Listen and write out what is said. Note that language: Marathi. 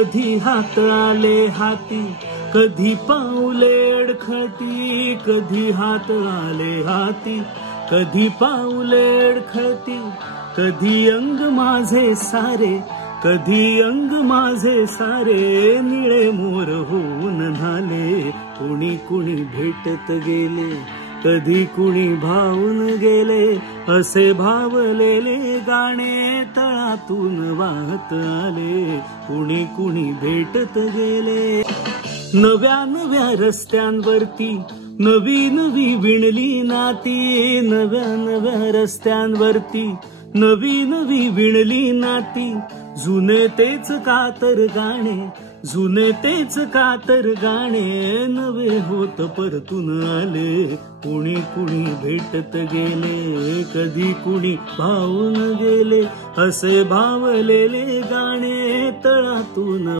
कधी हात आले हाती, कधी पाऊले अडखळती, कधी हात आले हाती, कधी पाऊले अडखळती, कधी अंग माझे सारे, कधी अंग माझे सारे निळे मोर होऊन न्हाले. कुणी कुणी भेटत गेले, कधी कुणी भावून गेले, असे भावलेले गाणे तळातून वाहत आले. कुणी कुणी भेटत गेले. नव्या नव्या रस्त्यांवरती नवी नवी विणली नाती, नव्या नव्या रस्त्यांवरती नवी नवी विणली नाती. जुने तेच कातर गाणे, जुने तेच कातर गाणे नवे होत परतून आले. कुणी कुणी भेटत गेले, कधी कुणी भावून गेले, असे भावलेले गाणे तळातून